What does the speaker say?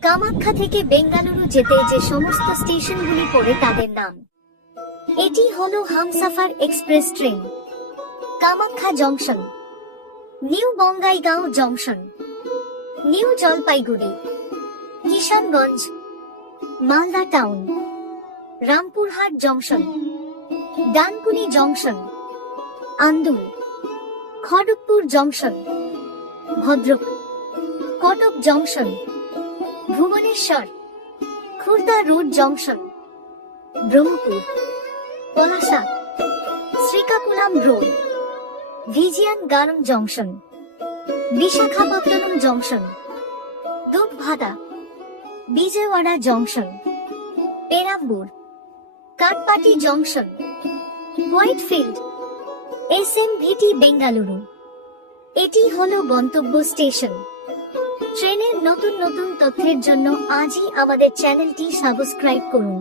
কামাখ্যা থেকে বেঙ্গালুরু যেতে যে সমস্ত স্টেশনগুলি পড়ে তাদের নাম। এটি হলো Humsafar express train. Kamakhya junction, New Bongaigaon junction, New Jalpaiguri, Kishanganj, Malda town, Rampurhat junction, Dankuni junction, Andul, Kharagpur junction, Bhadrak, Cuttack junction, Bhubaneswar, Khurda road junction, Brahmapur, Palasa, Srikakulam road, Vizianagaram junction, Visakhapatnam junction, Duvvada, Vijayawada junction, Perambur, Katpadi junction, Whitefield, SMVT Bengaluru. এটি হলো গন্তব্য স্টেশন। ট্রেনের নতুন নতুন তথ্যের জন্য আজই আমাদের চ্যানেলটি সাবস্ক্রাইব করুন।